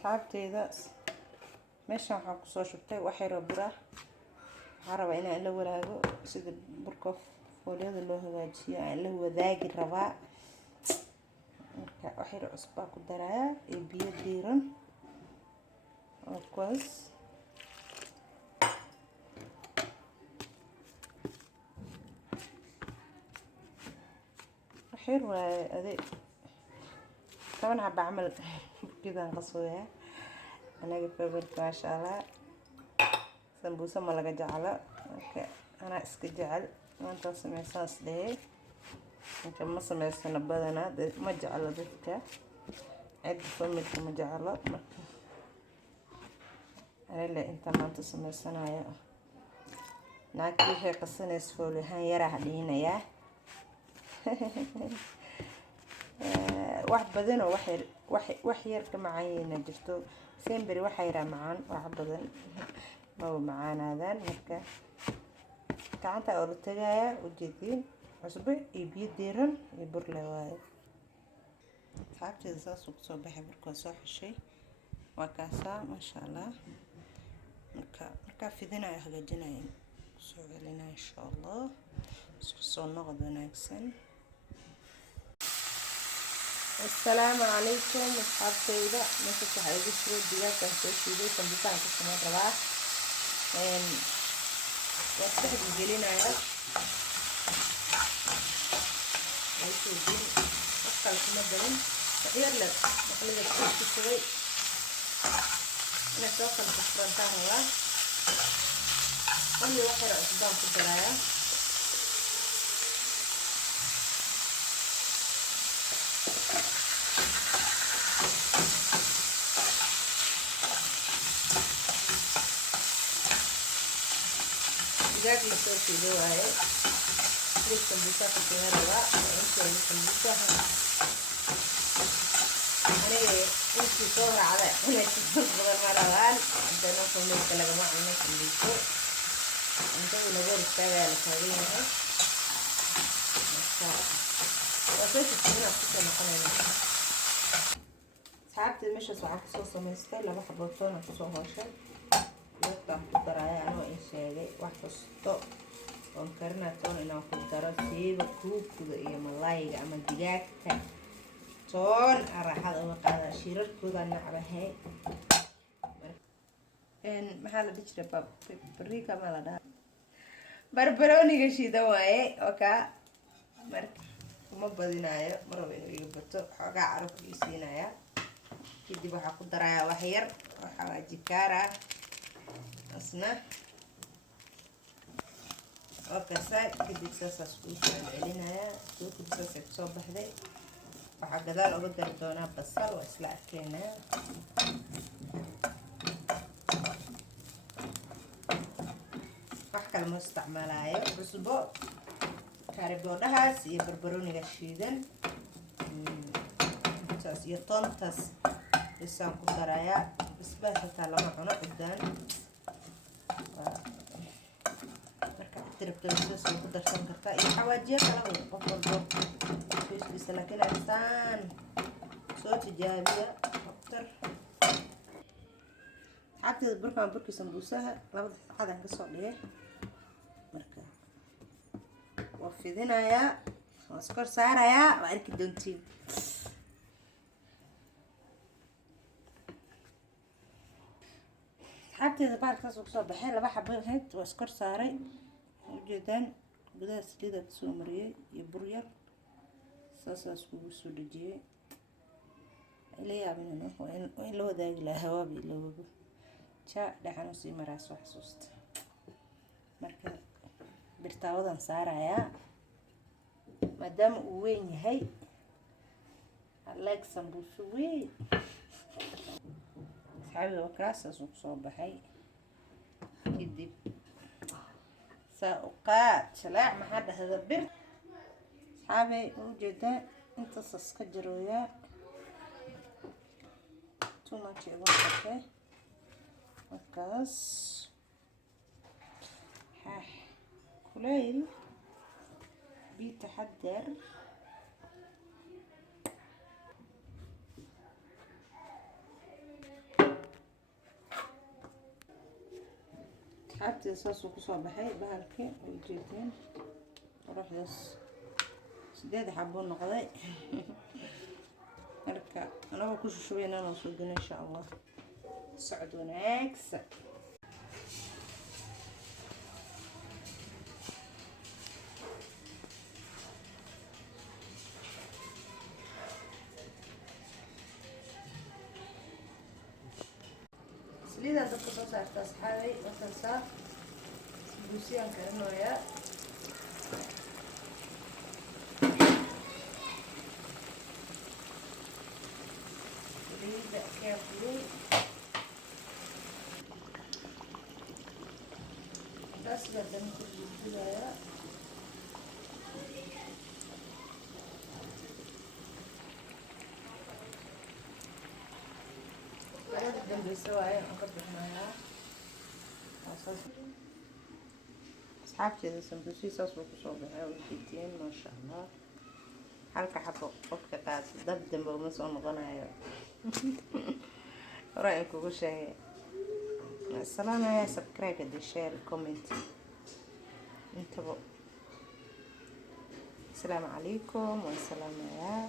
asxaabteyda meeshan waxaan kusoo shubtay wax yar oo bur ah. waxaan rabaa inaan la wadaago sida burka fooliyada loo hagaajiyo aan la wadaagi rabaa. marka wax yar cusub baan ku darayaa iyo biyo diiran oo kuwaas wax yar waaye adeeg 10 حبة عمل كده نقصوها. أنا قلت ما شاء الله سمبوسة ما لقى جعله. أنا اسكجعل ما أنت سمع صاص ده. أنت ما سمع سنة بدنا ما جعله ذيك. عد فمك ما جعله. أنا لا أنت ما أنت سمع سنة يا. ناكل هي قصنا يسفولي هاي يراه دينا يا. wax badan oo wax yar ka macayna jirto semberi waxa yara macaan wax badan ma macaanadaan marka gacanta oo la tagaya ujeedin cusub iyo biyo diiran iyo bur la waayo saabteeda saas soo baxay markaa soo xishay waa kaasa ma sha Allah marka fidinaya hagaajinaya soo celinaya insha Allah isku soo noqdo wanaagsan. السلام عليكم أصحابتي. ماشي حاجة شروط ديال كنسوي شوية سمبوسة عن كسمة رباح. وأفتح الجلين عيال. هايشو الجلين. أفتح الكمية دلين. تغير لك. نخلي لك شوي. أنا سوق الكسران تاعها. خلي واحد قدام في الدراية. دجاج لسوسي دواي ليش سمبوسة في هذا وانت اللي سمبوسة أنا انت صور على أنا تصور مرة عندنا فمي كلا جماعة أنا سمبوسة أنت ونقول استوى الكريمة وصلت السنة كتير مقنعة ساعات مش صعب صوص مستوى لما حبطونا في صوص waxaan ku darayaa anoo in sheegay wax kasto oo karna toon inaan ku daro siiba kuubkuda iyo malayga ama digaagta toon raaxada uga qaada shirarkooda nacbahay maxaa la dhijiray paprika ma la dhahaa barbarooniga shiidan waaye oka marka uma badinaayo maraba inuu iga bato xoogaa caraf ii siinaya kadib waxaan ku darayaa wax yar oo xawaaji kaara أصنع وكسر كده ساسس كوسة علينا كده ساسس صبح ده وحقدا لو بقدر دونا بصل واسلق كنا وحكا المستعمل هاي بسبوع كاربونها سي بربروني غشيدن ساس يطنطس لسان كسرايا بس حتى لما عنا قدام marka tirabtooda soo ku darsan kartaa iyo xawaajiyo kala weyn qof walba isbisa laakiin insaan soo tijaabiya doctor xabteeda burkii sambuusaha labada saacad aan ka soo dhigay marka waa fidinayaa waa iskor saarayaa waa arki doontiin حبتي بعد كاس وصل بحال لبا حبه هاد واسكر صاري وجدان بدا سليده سومريه يبريا صاص وسودجي اللي يعملونه وين لو داق لهوا بي لو جا دحانو سي مراس وحسوست marka birtaawadan saaraya madam uu weyn yahay like sambuusu weyn حاول وكاسة سوق صوبحي كدب ساقات شلاع ما حد هذا برد صحابي وجده انت سسكجرويا تونا شيء وقته وكاس ها كليل بيتحضر asxaabtii saas uu kusoo baxay bahalkii way jeedeen quruxdaas 8 xabo noqday marka anagoo ku shushubayna inaan soo gino insha allah socod wanaagsan سليدة دكتور صار تصحابي وتنسى بوسيان كأنه يا سليدة كافلي بس بدنا كل كده يا بدنا بيسوي أقدر معايا أصحابتي إذا سمبوسي صوص وكسوبها وكيتين ما شاء الله حلقة حبة قفكة قاعد دبدم بمسون غنايا رأيكم وش هي السلام يا سبسكرايب دي شير كومنت انتبهوا السلام عليكم والسلام يا